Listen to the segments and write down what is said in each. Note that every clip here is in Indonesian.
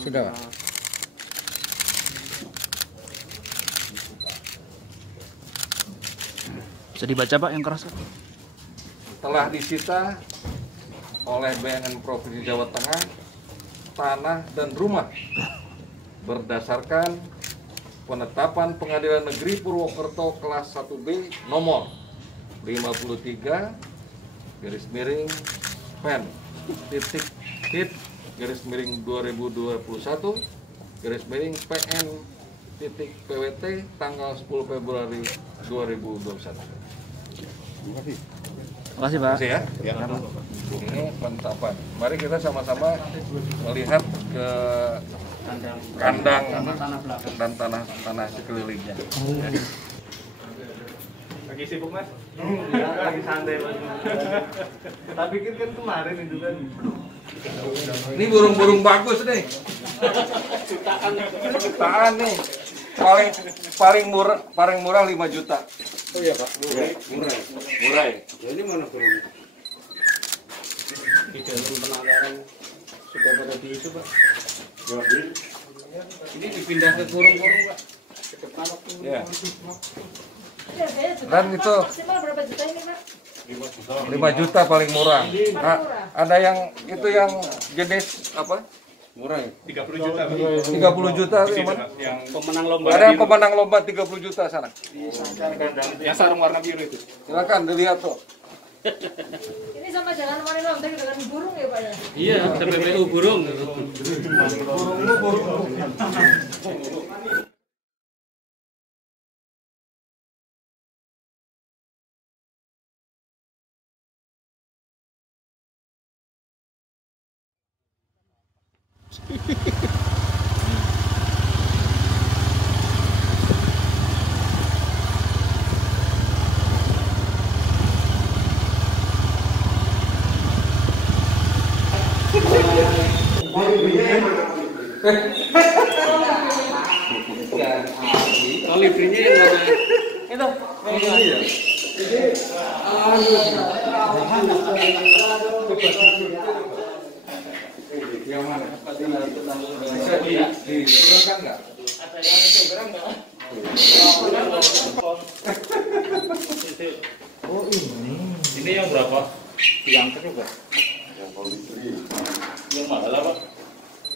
Sudah, Pak. Bisa dibaca, Pak, yang keras? Telah disita oleh BNN Provinsi Jawa Tengah tanah dan rumah berdasarkan penetapan Pengadilan Negeri Purwokerto kelas 1B nomor 53 garis miring pen titik hit garis miring 2021 garis miring PN titik PWT tanggal 10 Februari 2021. Terima kasih, Pak. Terima kasih ya. Ini penetapan. Mari kita sama-sama melihat ke kandang dan tanah sekelilingnya. Lagi sibuk, Mas? Lagi santai, Mas. Tapi kan kemarin itu kan. Ini burung-burung bagus nih. Jutaan nih. Paling murah 5 juta. Oh iya, Pak. Murah ya? Jadi mana burungnya? Di dalam penangkaran sudah pada diisi, Pak. Ini dipindah ke kurung-kurung, Pak. Ya. Dan itu maksimal berapa juta ini, Pak? 5 juta paling murah. Nah, ada yang itu yang jenis apa? Murah ya? 30 juta. 30 juta yang mana? Yang pemenang lomba. Ada yang pemenang lomba 30 juta sana. Yang sarung warna biru itu. Silakan dilihat tuh. Ini sama jalan Wanita tadi dengan burung ya, Pak ya? Iya, TPPU burung. Kolibrinya yang mana? Itu. Ini ya. Yang mana? Bisa diturunkan nggak? Ada yang seberang nggak? Oh ini. Ini yang berapa? Diangkat juga. Yang mahal apa?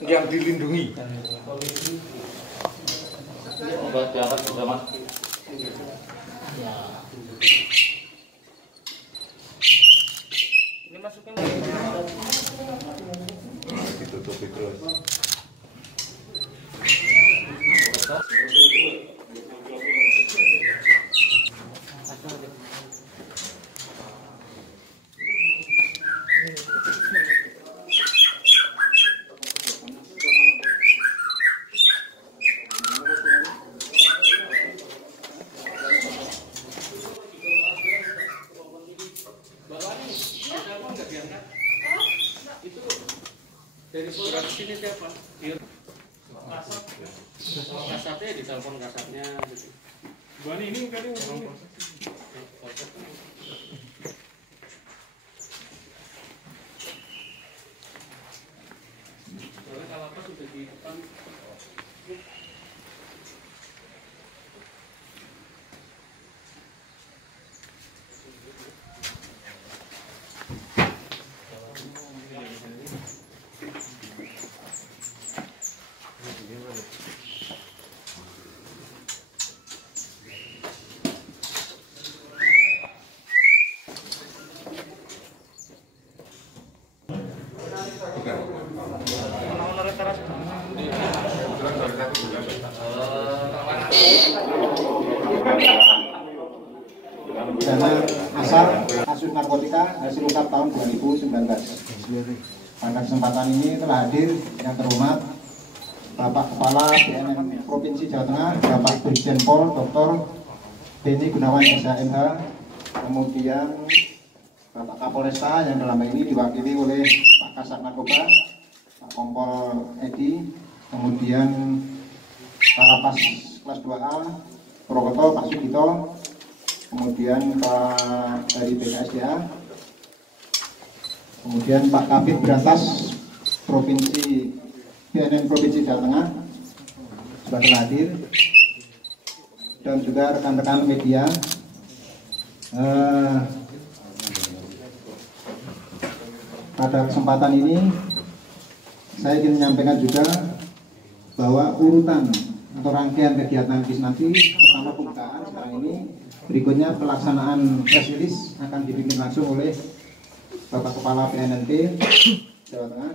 Yang dilindungi. Obat diangkat sudah, Mas. Ini masukin Ditutupi terus. dari surat sini siapa? Kasatnya ditelepon kasatnya gitu. Buan ini kali soalnya kalau apa sudah di depan. Dana asar kasus narkotika hasil ungkap tahun 2019. Pada kesempatan ini telah hadir yang terhormat Bapak Kepala BNN Provinsi Jawa Tengah, Bapak Brigjen Pol Dr. Beni Gunawan SHMH, kemudian Bapak Kapolresta yang dalam hal ini diwakili oleh Pak Kasat Narkoba, Pak Kompol Edi, kemudian Pak Lapas kelas 2A Purwokerto, Pak Sugito, kemudian Pak dari BKSDA, kemudian Pak Kabid Berantas Provinsi BNN Provinsi Jawa Tengah juga telah hadir, dan juga rekan-rekan media. Pada kesempatan ini saya ingin menyampaikan juga bahwa urutan atau rangkaian kegiatan KIS nanti, pertama pembukaan sekarang ini, berikutnya pelaksanaan press release akan dipimpin langsung oleh Bapak Kepala BNNP Jawa Tengah,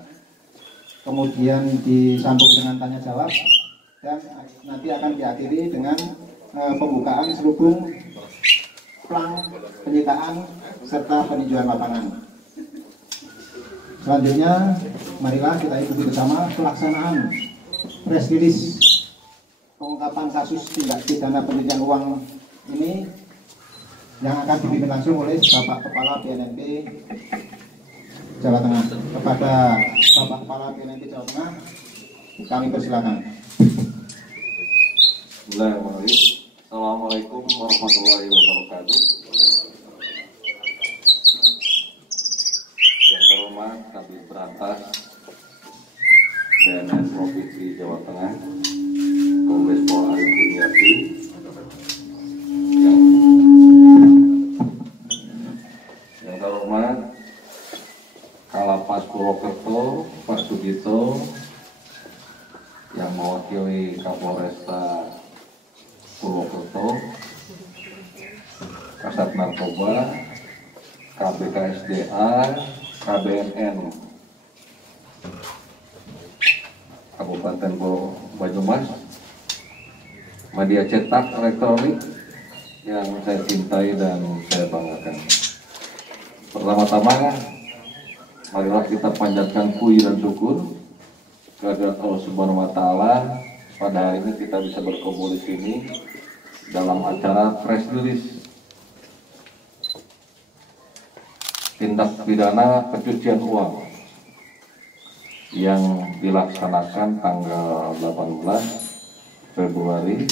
kemudian disambung dengan tanya jawab, dan nanti akan diakhiri dengan pembukaan selubung plang penyitaan serta peninjauan lapangan. Selanjutnya, marilah kita ikuti bersama pelaksanaan press release pengungkapan kasus tindak pidana pencucian uang ini yang akan dipimpin langsung oleh Bapak Kepala BNNP Jawa Tengah. Kepada Bapak Kepala BNNP Jawa Tengah, kami persilakan. Bismillahirrahmanirrahim. Assalamualaikum warahmatullahi wabarakatuh. Yang terhormat Kabid Berantas BNN Provinsi Jawa Tengah, Kombes Pol Arif Juniarti, yang terhormat Kalapas Purwokerto Pak Sugito, yang mewakili Kapolresta Purwokerto, Kasat Narkoba, KBKSDA, KBNN Kabupaten Banyumas, media cetak elektronik yang saya cintai dan saya banggakan. Pertama-tama, marilah kita panjatkan puji dan syukur kehadirat Allah Subhanahu wa Ta'ala. Pada hari ini kita bisa berkumpul di sini dalam acara press release tindak pidana pencucian uang yang dilaksanakan tanggal 18 Februari,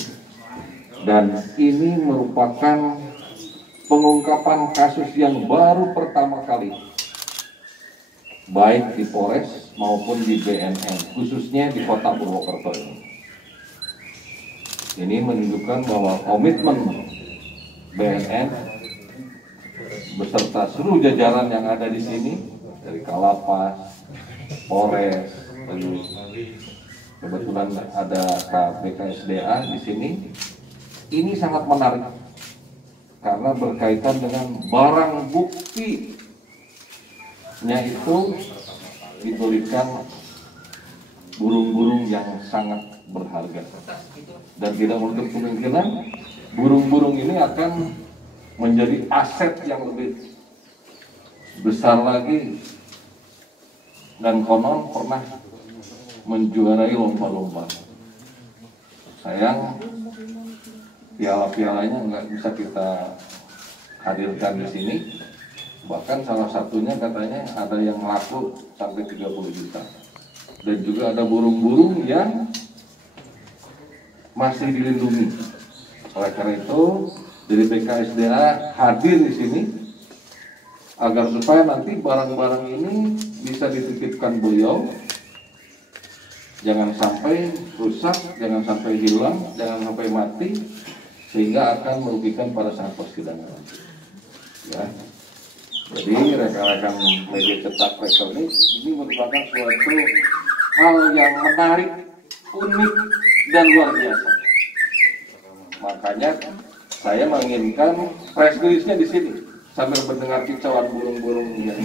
dan ini merupakan pengungkapan kasus yang baru pertama kali baik di Polres maupun di BNN, khususnya di Kota Purwokerto ini. Ini menunjukkan bahwa komitmen BNN beserta seluruh jajaran yang ada di sini, dari Kalapas, Polres, kebetulan ada KBKSDA di sini. Ini sangat menarik karena berkaitan dengan barang buktinya itu diberikan burung-burung yang sangat berharga, dan tidak menutup kemungkinan burung-burung ini akan menjadi aset yang lebih besar lagi, dan konon pernah menjuarai lomba-lomba. Sayang piala-pialanya nggak bisa kita hadirkan di sini. Bahkan salah satunya katanya ada yang laku sampai 30 juta. Dan juga ada burung-burung yang masih dilindungi. Oleh karena itu, dari BKSDA hadir di sini agar supaya nanti barang-barang ini bisa dititipkan beliau, jangan sampai rusak, jangan sampai hilang, jangan sampai mati, sehingga akan merugikan pada saat persidangan. Ya. Jadi rekan-rekan media cetak elektronik ini merupakan suatu hal yang menarik, unik, dan luar biasa. Makanya saya menginginkan press release-nya di sini sambil mendengar kicauan burung-burung yang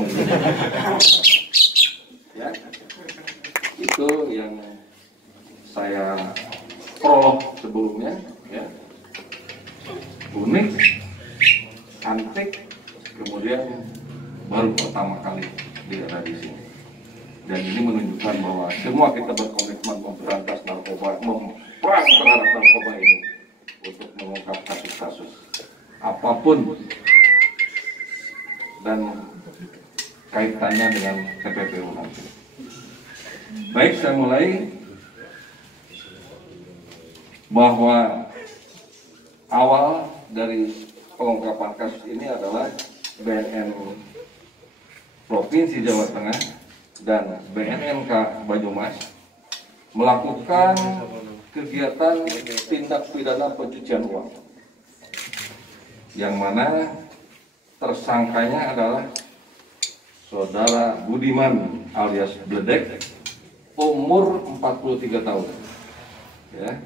ya, itu yang saya prolog sebelumnya, ya, unik, antik, kemudian baru pertama kali ada di sini. Dan ini menunjukkan bahwa semua kita berkomitmen memberantas narkoba, perang terhadap narkoba ini untuk mengungkap kasus-kasus apapun dan kaitannya dengan TPPU nanti. Baik, saya mulai bahwa awal dari pengungkapan kasus ini adalah BNN Provinsi Jawa Tengah dan BNNK Banyumas melakukan kegiatan tindak pidana pencucian uang, yang mana tersangkanya adalah Saudara Budiman alias Bledek, umur 43 tahun, ya,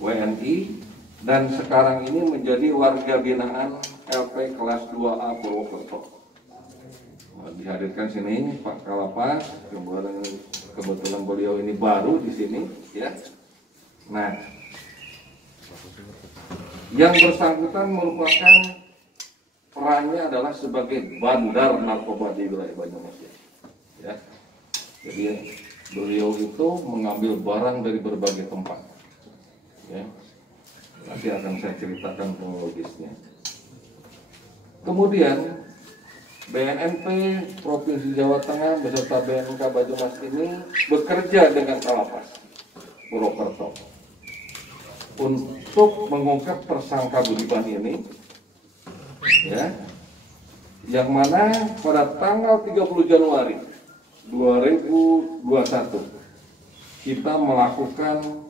WNI, dan sekarang ini menjadi warga binaan LP kelas 2A Purwokerto. Dihadirkan sini Pak Kalapas, kebetulan beliau ini baru di sini, ya. Nah, yang bersangkutan merupakan perannya adalah sebagai bandar narkoba di wilayah Banyumas, ya. Jadi beliau itu mengambil barang dari berbagai tempat, ya. Nanti akan saya ceritakan kronologisnya. Kemudian BNNP Provinsi Jawa Tengah beserta BNK Banyumas ini bekerja dengan Kalapas Purwokerto untuk mengungkap tersangka Budiman ini, ya, yang mana pada tanggal 30 Januari 2021 kita melakukan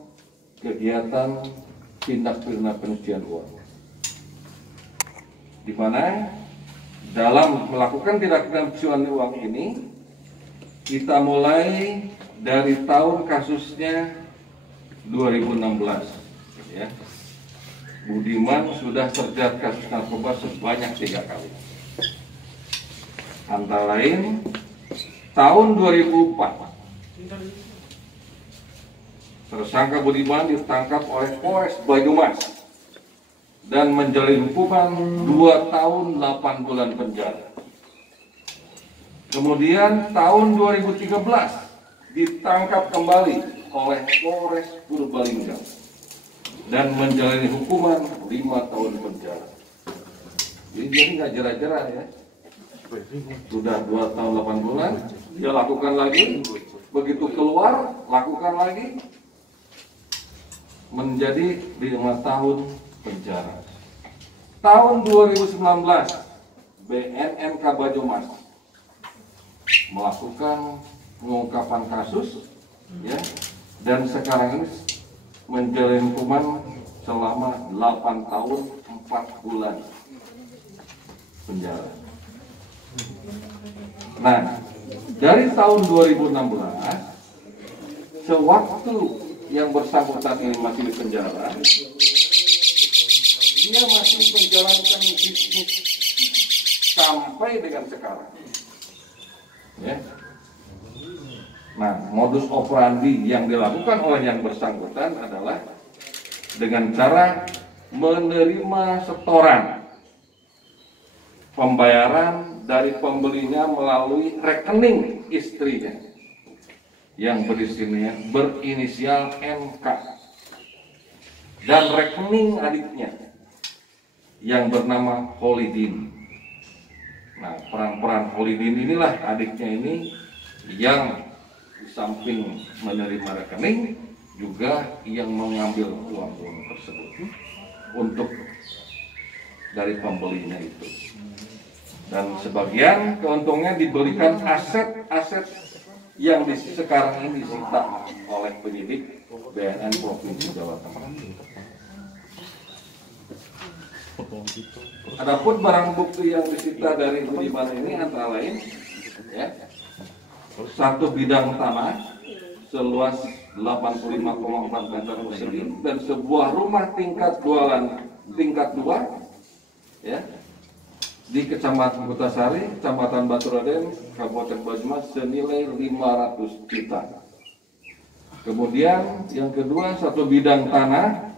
kegiatan tindak pidana pencucian uang, di mana dalam melakukan tindak pidana pencucian uang ini kita mulai dari tahun kasusnya 2016, ya. Budiman sudah terjerat kasus narkoba sebanyak 3 kali. Antara lain tahun 2004 tersangka Budiman ditangkap oleh Polres Banyumas dan menjalani hukuman 2 tahun 8 bulan penjara. Kemudian tahun 2013 ditangkap kembali oleh Polres Purbalingga dan menjalani hukuman 5 tahun penjara. Jadi nggak jera-jera, ya. Sudah 2 tahun 8 bulan, dia lakukan lagi. Begitu keluar, lakukan lagi, menjadi 5 tahun penjara. Tahun 2019 BNNK Banyumas melakukan pengungkapan kasus, ya, dan sekarang ini menjalani hukuman selama 8 tahun 4 bulan penjara. Nah, dari tahun 2016 sewaktu yang bersangkutan ini masih di penjara, dia masih menjalankan bisnis sampai dengan sekarang, ya. Nah, modus operandi yang dilakukan oleh yang bersangkutan adalah dengan cara menerima setoran pembayaran dari pembelinya melalui rekening istrinya yang berinisial MK dan rekening adiknya yang bernama Holidin. Nah, peran-peran Holidin inilah adiknya ini yang di samping menerima rekening juga yang mengambil uang-uang tersebut untuk dari pembelinya itu. Dan sebagian keuntungnya diberikan aset-aset yang sekarang ini disita oleh penyidik BNN Provinsi Jawa Tengah. Adapun barang bukti yang disita dari Budiman ini antara lain, ya, 1 bidang tanah seluas 85,4 meter persegi dan sebuah rumah tingkat 2, ya, di Kecamatan Kutasari, Kecamatan Baturaden, Kabupaten Banyumas senilai 500 juta. Kemudian yang kedua 1 bidang tanah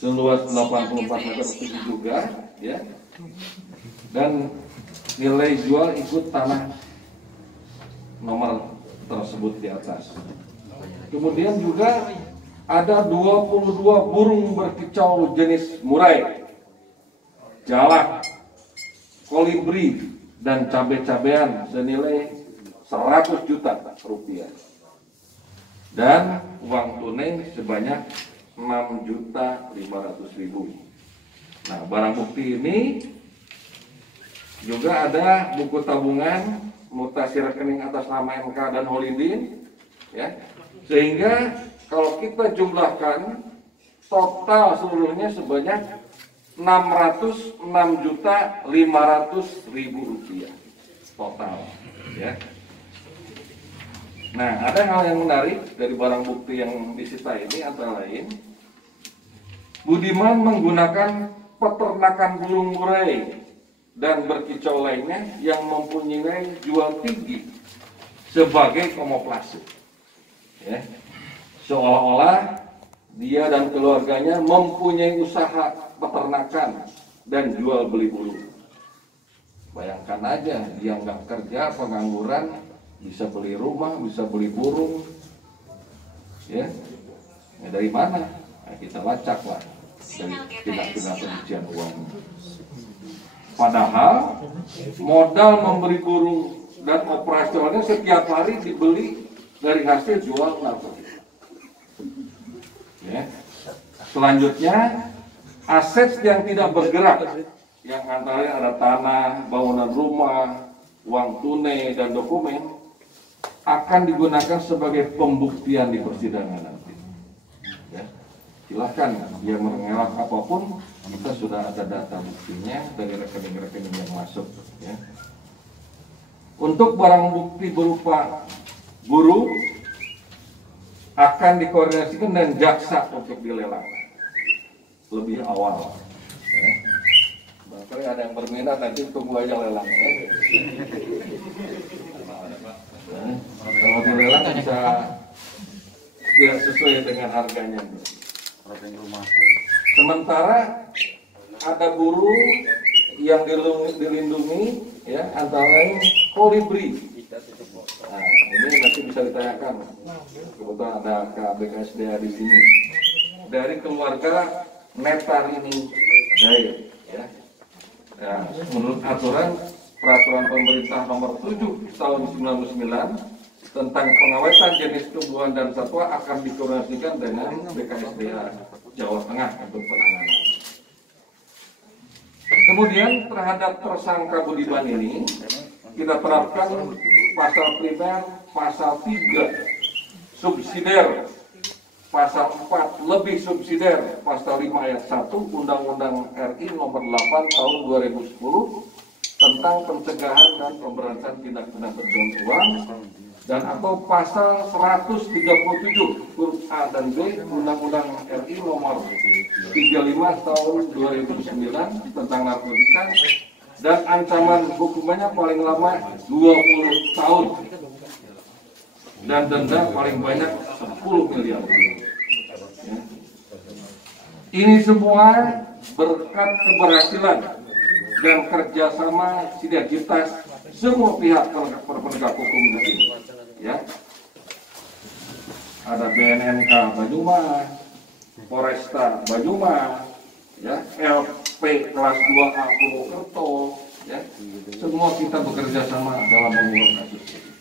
seluas 84 meter persegi juga, ya, dan nilai jual ikut tanah nomor tersebut di atas. Kemudian juga ada 22 burung berkicau jenis murai, jalak, kolibri, dan cabai-cabean senilai 100 juta rupiah. Dan uang tunai sebanyak 6.500.000. Nah, barang bukti ini juga ada buku tabungan, mutasi rekening atas nama MK dan Holidin ya. Sehingga kalau kita jumlahkan total seluruhnya sebanyak 606.500.000 rupiah total, ya. Nah, ada hal yang menarik dari barang bukti yang disita ini antara lain, Budiman menggunakan peternakan burung murai dan berkicau lainnya yang mempunyai jual tinggi sebagai kamuflase, ya. Seolah-olah dia dan keluarganya mempunyai usaha peternakan dan jual beli burung. Bayangkan aja, dia nggak kerja, pengangguran, bisa beli rumah, bisa beli burung, ya. Dari mana? Nah, kita lacak lah dari tindak-tindak pencucian uang. Padahal modal memberi burung dan operasionalnya setiap hari dibeli dari hasil jual narkotika. Ya. Selanjutnya, aset yang tidak bergerak, yang antara lain ada tanah, bangunan rumah, uang tunai, dan dokumen, akan digunakan sebagai pembuktian di persidangan nanti. Ya. Silahkan dia mengelak apapun, kita sudah ada data buktinya dari rekening-rekening yang masuk. Ya. Untuk barang bukti berupa guru akan dikoordinasikan dengan jaksa untuk dilelang lebih awal. Ya. Barangkali ada yang berminat, nanti tunggu aja lelangnya. Kalau dilelang bisa tidak sesuai dengan harganya. Sementara ada burung yang dilindungi, ya, antara lain kolibri. Nah, ini nanti bisa ditanyakan. Kebetulan ada KBKSDA di sini. Dari keluarga Netarini Daya, ya. Ya, menurut aturan peraturan pemerintah nomor 7 tahun 99 tentang pengawetan jenis tumbuhan dan satwa akan dikoordinasikan dengan BKSDA Jawa Tengah untuk penanganan. Kemudian terhadap tersangka Budiman ini kita terapkan pasal primer, pasal 3 subsidiar, pasal 4 lebih subsidiar, pasal 5 ayat 1 Undang-Undang RI nomor 8 tahun 2010 tentang pencegahan dan pemberantasan tindak pidana pencucian uang, dan atau pasal 137 huruf A dan B Undang-Undang RI nomor 35 tahun 2009 tentang narkotika, dan ancaman hukumannya paling lama 20 tahun dan denda paling banyak 10 miliar rupiah. Ya. Ini semua berkat keberhasilan dan kerjasama sinergitas semua pihak penegak hukum di sini. Ya. Ada BNNK Banyumas, Polresta Banyumas, ya, LP kelas 2A Purwokerto, ya. Semua kita bekerja sama dalam mengungkap kasus ini.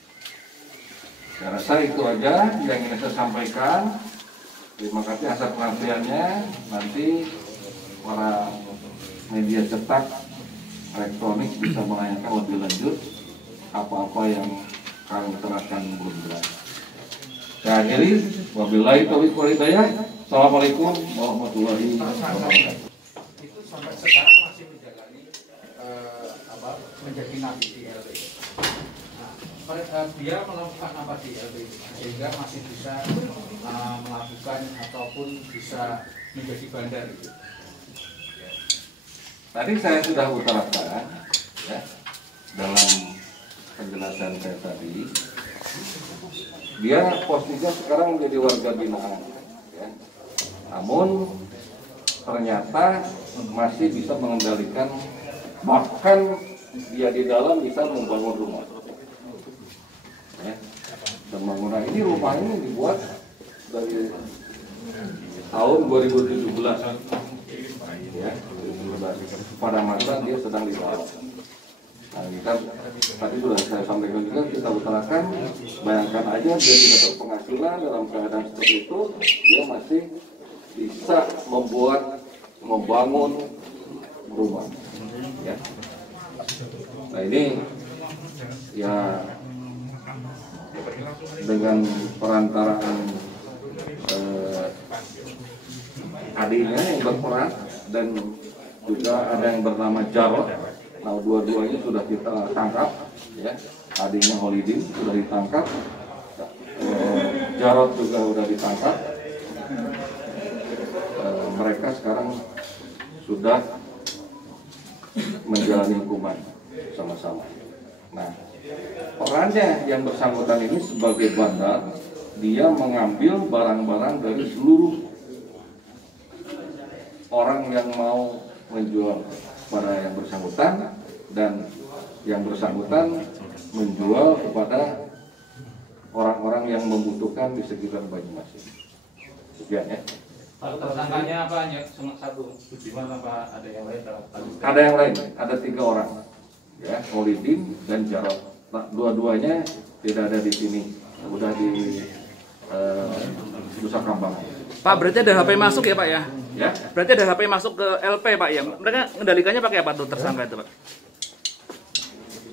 Saya rasa itu aja yang ingin saya sampaikan. Terima kasih atas perhatiannya. Nanti para media cetak elektronik bisa menanyakan lebih lanjut apa-apa yang kami terangkan belum jelas. Saya akhiri, wabillahi taufiq wal hidayah. Assalamualaikum warahmatullahi wabarakatuh. Itu sampai sekarang masih menjalani menjadi napi di LP. Nah, dia melakukan apa di LP sehingga masih bisa melakukan ataupun bisa menjadi bandar itu. Tadi saya sudah utarakan, ya, dalam penjelasan saya tadi, dia posisinya sekarang menjadi warga binaan, ya. Namun ternyata masih bisa mengendalikan, bahkan dia di dalam bisa membangun rumah. Ya. Pembangunan ini, rumah ini dibuat dari tahun 2017, ya. Pada masa dia sedang di dalam. Nah, kita tadi sudah saya sampaikan juga, kita utarakan, bayangkan aja dia tidak berpenghasilan dalam keadaan seperti itu, dia masih bisa membangun rumah. Ya. Nah ini ya dengan perantaraan adiknya yang berperan dan juga ada yang bernama Jarod. Nah, dua-duanya sudah kita tangkap, ya. Adiknya Holidin sudah ditangkap, Jarod juga sudah ditangkap. Mereka sekarang sudah menjalani hukuman sama-sama. Nah, perannya yang bersangkutan ini sebagai bandar, dia mengambil barang-barang dari seluruh orang yang mau menjual pada yang bersangkutan, dan yang bersangkutan menjual kepada orang-orang yang membutuhkan di sekitar Banyumasin. Sekian ya. Tersangkanya apa? Hanya cuma satu? Budiman apa ada yang lain? Ada yang lain, ada 3 orang, ya, Holidin dan Jarod. Nah, dua-duanya tidak ada di sini, udah di Nusa Kambangan. Pak, berarti ada HP masuk ya Pak ya? Ya, Berarti ada HP masuk ke LP Pak ya? Mereka mengendalikannya pakai apa tuh tersangka itu Pak?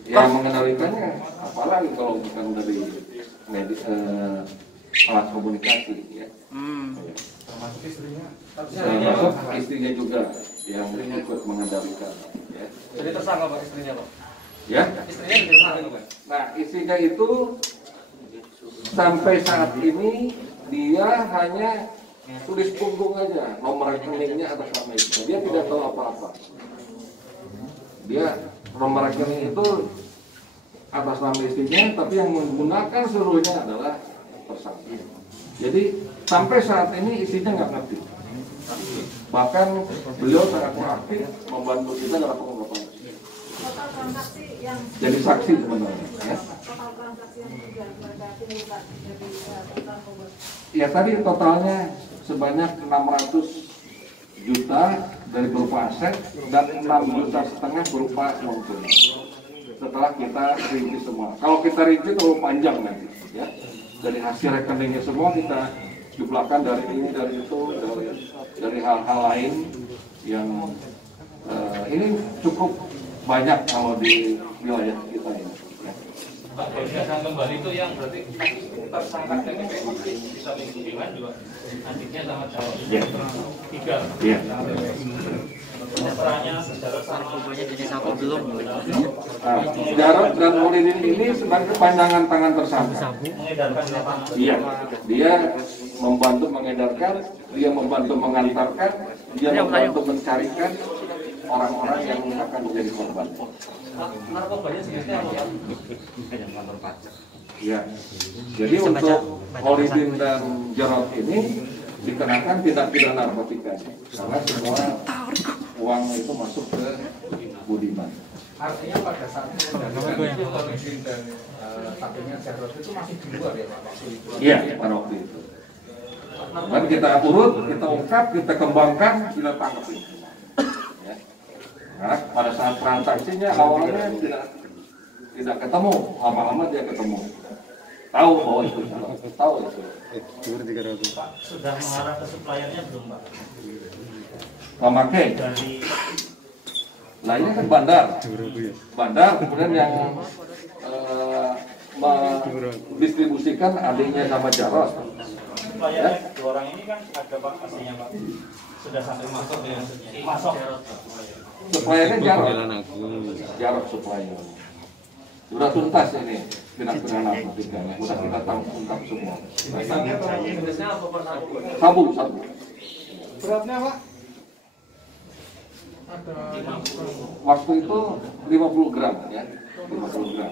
yang mengendalikannya apalagi kalau bukan dari alat komunikasi, ya. Termasuk istrinya. Termasuk istrinya juga yang ikut mengendalikan, ya. Jadi tersangka Pak istrinya Pak? Ya. Istrinya jadi tersangka juga? Nah, istrinya itu sampai saat ini dia hanya tulis punggung aja, nomor rekeningnya atas nama itu. Dia tidak tahu apa-apa. Dia nomor rekening itu atas nama istrinya, tapi yang menggunakan seluruhnya adalah tersangka. Jadi sampai saat ini istrinya nggak ngerti. Bahkan beliau sangat aktif membantu kita dalam pengungkapan. Total transaksi yang Jadi saksi sebenarnya. Ya. total transaksi yang juga mereka timbulkan dari total kompor. Ya tadi totalnya sebanyak 600 juta dari berupa aset dan 6,5 juta berupa non tunai. Setelah kita rinci semua. Kalau kita rinci terlalu panjang nanti, ya. Dari hasil rekeningnya semua kita jumlahkan dari ini, dari itu, dari hal-hal lain yang ini cukup banyak kalau di wilayah kita ini. Ya. Pak, berdasarkan kembali itu yang berarti tersangka TPPU bisa menghubungkan juga adiknya sama Jarod. Iya. 3. Iya. Perannya Jarod sama Nah, Jarod dan Holidin ini sebagai pandangan tangan tersangka. mengedarkan apa? Iya, dia membantu mengedarkan, dia membantu mengantarkan, dia membantu mencarikan orang-orang yang akan menjadi korban. Narkobanya sebenarnya apa? Ya, jadi untuk Holidin dan Jarod ini dikenakan tindak pidana narkotika karena semua uang itu masuk ke Budiman. Artinya pada saat mengendalikan itu Holidin dan sapinya Jarod itu masih di luar ya Pak? Iya, pada waktu itu. Dan kita urut, kita ungkap, kita kembangkan, kita tangkap ini. Ya. Karena pada saat transaksinya awalnya tidak ketemu, lama-lama dia ketemu. Tahu bahwa itu salah, tahu itu. Pak, sudah mengarah ke suppliernya belum Pak? Memakai. Dari Nah ini kan bandar, kemudian yang mendistribusikan adiknya sama Jarod. suppliernya 2 orang ini kan ada Pak pastinya Pak. Sudah sampai masuk ya? Masuk. Suppliernya Jarod supplier. Sudah tuntas ini tindak pidana narkotika, sudah kita tangkap semua. Jenisnya apa Pak? Sabu. Beratnya Pak? Waktu itu 50 gram ya, 50 gram.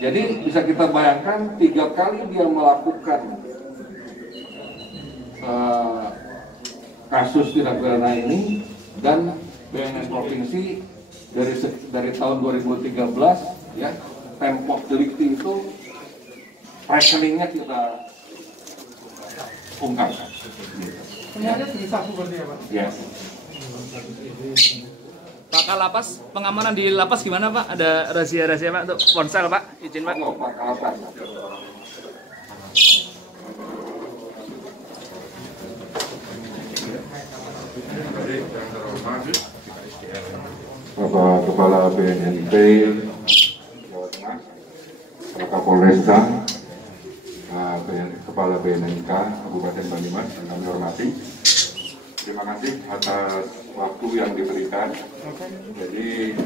Jadi bisa kita bayangkan 3 kali dia melakukan kasus tindak pidana ini, dan BNN provinsi dari tahun 2013 ya, Pemkot delikti itu rekeningnya kita ungkap. Semuanya jenis sabu berarti ya Pak? Ya. Pak Kalapas, pengamanan di lapas gimana Pak? Ada rahasia-rahasia Pak untuk ponsel Pak? Izin Pak. Oh, Pak Kalapas. Bapak Kepala BNNP Jawa Tengah, Bapak Kapolresta, Kepala BNNK Kabupaten Banyumas yang kami hormati. Terima kasih atas waktu yang diberikan. Jadi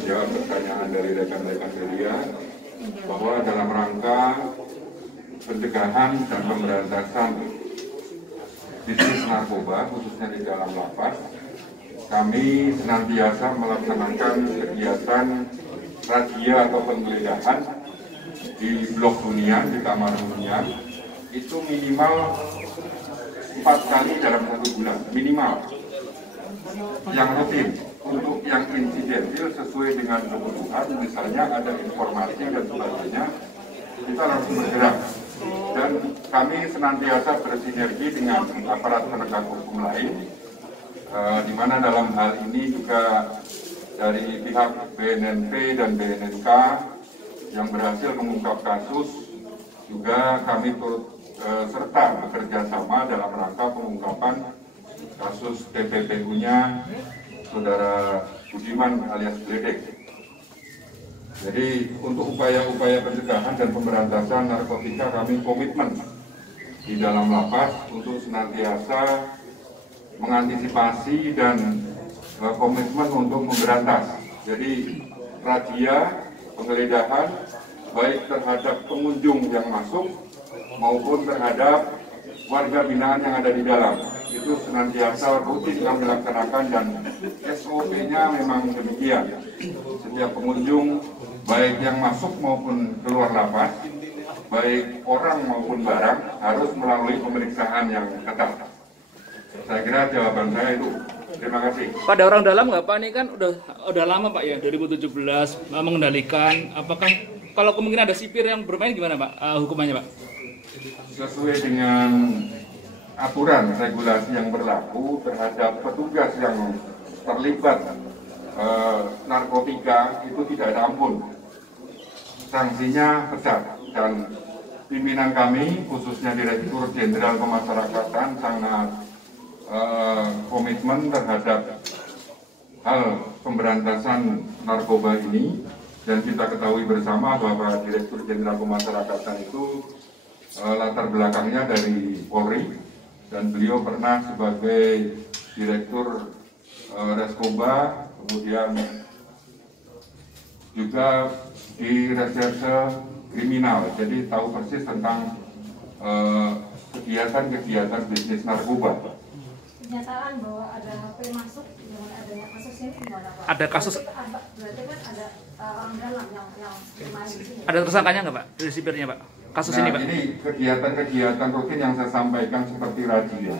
menjawab pertanyaan dari rekan-rekan media bahwa dalam rangka pencegahan dan pemberantasan bisnis narkoba khususnya di dalam lapas, kami senantiasa melaksanakan kegiatan razia atau penggeledahan di blok hunian, di kamar hunian, itu minimal 4 kali dalam 1 bulan, minimal. Yang rutin, untuk yang insidentil sesuai dengan kebutuhan, misalnya ada informasi dan sebagainya, kita langsung bergerak. Dan kami senantiasa bersinergi dengan aparat penegak hukum lain, di mana dalam hal ini juga dari pihak BNNP dan BNNK yang berhasil mengungkap kasus, juga kami turut serta bekerja sama dalam rangka pengungkapan kasus TPPU-nya Saudara Budiman alias Gledek. Jadi untuk upaya-upaya pencegahan dan pemberantasan narkotika kami komitmen di dalam lapas untuk senantiasa mengantisipasi dan komitmen untuk memberantas. Jadi razia, penggeledahan baik terhadap pengunjung yang masuk maupun terhadap warga binaan yang ada di dalam, itu senantiasa rutin kami laksanakan dan SOP-nya memang demikian. Setiap pengunjung baik yang masuk maupun keluar lapas, baik orang maupun barang harus melalui pemeriksaan yang ketat. Saya kira jawaban saya itu. Terima kasih. Pada orang dalam nggak Pak? Ini kan udah lama Pak ya, 2017 mengendalikan. Apakah kalau kemungkinan ada sipir yang bermain gimana Pak hukumannya Pak? Sesuai dengan aturan regulasi yang berlaku terhadap petugas yang terlibat narkotika itu tidak ada ampun. Sanksinya besar dan pimpinan kami khususnya Direktur Jenderal Pemasyarakatan sangat komitmen terhadap hal pemberantasan narkoba ini, dan kita ketahui bersama bahwa Direktur Jenderal Pemasyarakatan itu latar belakangnya dari Polri, dan beliau pernah sebagai Direktur Reskoba, kemudian juga di reserse kriminal, jadi tahu persis tentang kegiatan-kegiatan bisnis narkoba. Kenyataan bahwa ada HP masuk dengan adanya kasus ini gimana Pak? Ada kasus? Berarti kan ada orang dalam yang bermain di sini. Ada tersangkanya nggak Pak? Dari sipirnya Pak? Kasus ini Pak? Ini kegiatan-kegiatan rutin yang saya sampaikan seperti razia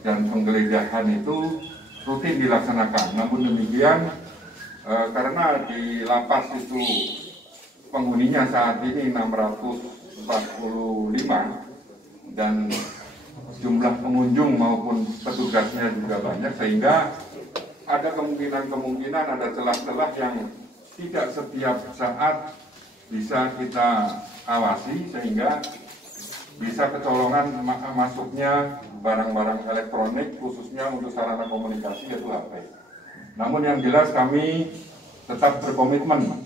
dan penggeledahan itu rutin dilaksanakan. Namun demikian, karena di lapas itu penghuninya saat ini 645 dan jumlah pengunjung maupun petugasnya juga banyak, sehingga ada kemungkinan ada celah-celah yang tidak setiap saat bisa kita awasi, sehingga bisa kecolongan masuknya barang-barang elektronik khususnya untuk sarana komunikasi yaitu HP. Namun yang jelas kami tetap berkomitmen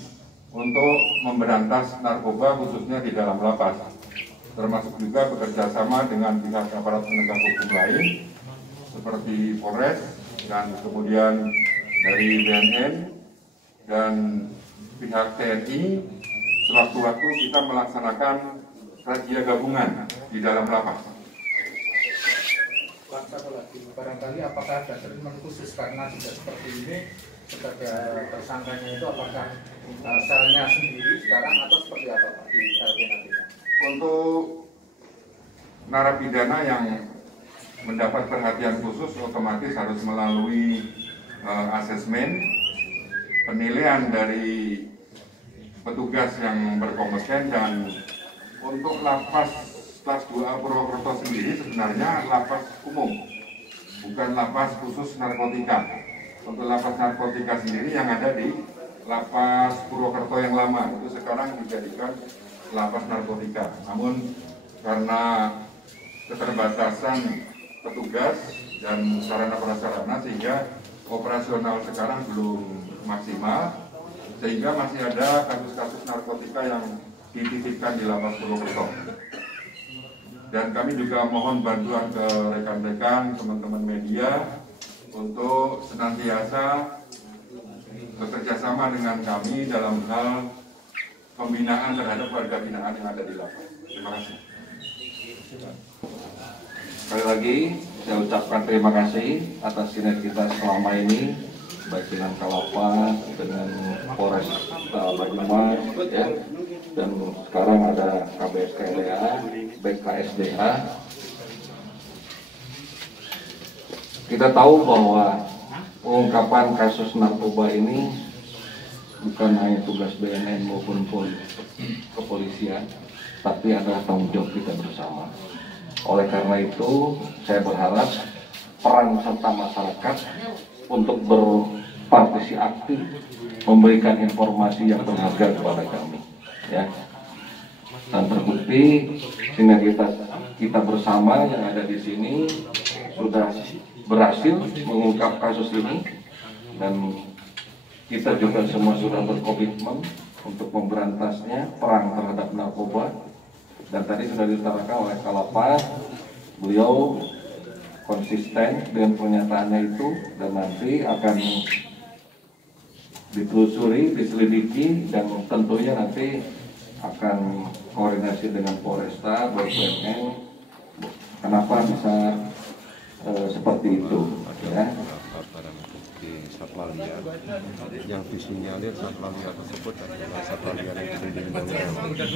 untuk memberantas narkoba khususnya di dalam lapas, termasuk juga bekerja sama dengan pihak aparat penegak hukum lain seperti Polres dan kemudian dari BNN dan pihak TNI. Sewaktu-waktu kita melaksanakan razia gabungan di dalam lapas. Pak, satu lagi, barangkali apakah ada treatment khusus karena sudah seperti ini sebagai tersangkanya itu, apakah selnya sendiri sekarang atau seperti apa Pak di LP nantinya? Untuk narapidana yang mendapat perhatian khusus otomatis harus melalui asesmen, penilaian dari petugas yang berkompeten, dan untuk lapas kelas 2A Purwokerto sendiri sebenarnya lapas umum, bukan lapas khusus narkotika. Untuk lapas narkotika sendiri yang ada di lapas Purwokerto yang lama itu sekarang dijadikan lapas narkotika. Namun karena keterbatasan petugas dan sarana prasarana sehingga operasional sekarang belum maksimal, sehingga masih ada kasus-kasus narkotika yang dititipkan di lapas Purwokerto. Dan kami juga mohon bantuan ke rekan-rekan, teman-teman media untuk senantiasa bekerja sama dengan kami dalam hal pembinaan terhadap warga binaan yang ada di lapas. Terima kasih. Sekali lagi saya ucapkan terima kasih atas sinergitas selama ini baik dengan Kalapas, dengan Polres Banyumas, ya, dan sekarang ada KBSKLA, BKSDA. Kita tahu bahwa pengungkapan kasus narkoba ini bukan hanya tugas BNN maupun kepolisian, tapi adalah tanggung jawab kita bersama. Oleh karena itu, saya berharap peran serta masyarakat untuk berpartisipasi aktif, memberikan informasi yang berharga kepada kami, ya. Dan terbukti sinergitas kita bersama yang ada di sini sudah berhasil mengungkap kasus ini, dan kita juga semua sudah berkomitmen untuk memberantasnya, perang terhadap narkoba. Dan tadi sudah diutarakan oleh Kalapas, beliau konsisten dengan pernyataannya itu, dan nanti akan ditelusuri, diselidiki, dan tentunya nanti akan koordinasi dengan Polresta, BNN, kenapa bisa seperti itu, ya. Barang bukti satwa liar yang disinyalir satwa liar tersebut adalah satwa liar yang dilindungi.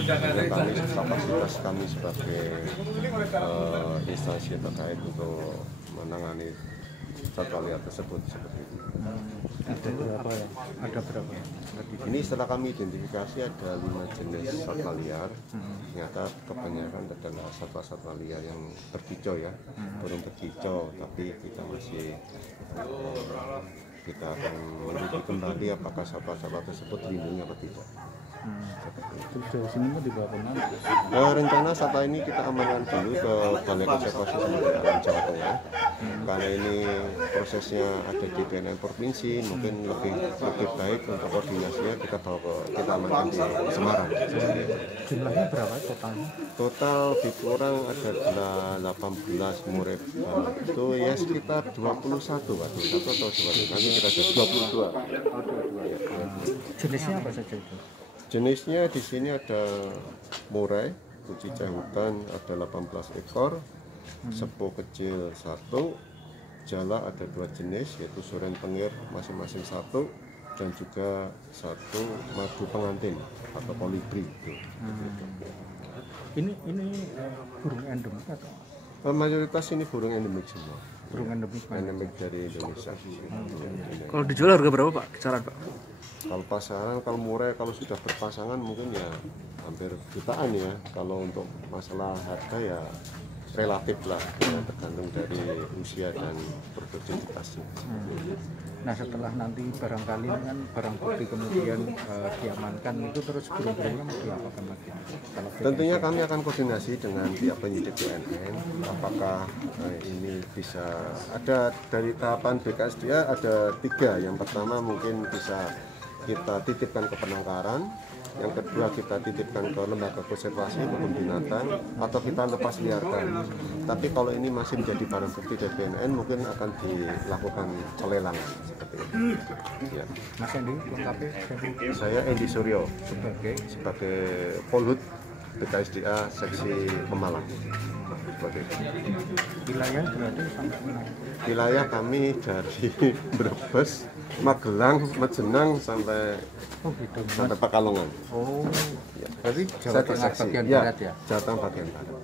Dan kami, kapasitas kami sebagai instansi terkait untuk menangani satwa liar tersebut seperti itu. Ada berapa ya? Ada berapa? Ini setelah kami identifikasi ada 5 jenis satwa liar. Ternyata kebanyakan adalah satwa-satwa liar yang berkicau, ya, burung berkicau. Tapi kita masih kita akan menuju kembali apakah satwa-satwa tersebut dilindungi atau tidak. Terus dari sini mau dibawa kemana? Rencana satwa ini kita amankan dulu ke Balai Konservasi Sumber Daya Jawa Tengah. Karena ini prosesnya ada di BNN provinsi, mungkin lebih baik untuk koordinasinya kita amankan di Semarang. Jumlahnya berapa totalnya? Total lebih kurang ada 18 murid, itu ya sekitar 21 Pak, 21 atau 22, nanti kita ada 22. Jenisnya apa saja itu? Jenisnya di sini ada murai, kucicah hutan ada 18 ekor, sepo kecil 1, jala ada 2 jenis yaitu suren tengir masing-masing 1, dan juga 1 madu pengantin atau kolibri. Ini burung endemik atau? Mayoritas ini burung endemik semua. Burung endemik dari Indonesia. Kalau dijual harga berapa Pak? Kisaran Pak? Kalau pasaran, kalau murai kalau sudah berpasangan mungkin ya hampir jutaan ya. Kalau untuk masalah harga ya relatif lah, ya, tergantung dari usia dan produktivitasnya. Nah setelah nanti barangkali kan barang bukti kemudian diamankan, itu terus burung-burungnya mau diapakan lagi? Tentunya kami akan koordinasi dengan pihak penyidik BNN apakah ini bisa ada dari tahapan BKSDA ada 3. Yang pertama mungkin bisa kita titipkan ke penangkaran, yang kedua kita titipkan ke lembaga konservasi kebun binatang, atau kita lepas liarkan. Tapi kalau ini masih menjadi barang bukti dari BNN mungkin akan dilakukan pelelangan seperti itu. Ya. Mas Endi, lengkapi. Saya Endi Suryo sebagai Polhut BKSDA seksi Pemalang. Wilayah berarti sampai mana? Wilayah kami dari Brebes, Magelang, Mejenang sampai Pekalongan. Oh, ya. Berarti Jawa Tengah bagian barat ya? Jawa Tengah bagian barat.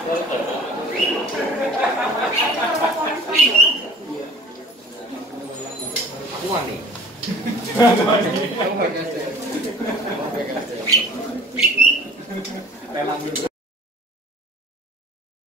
Aku wani. Lelang dulu.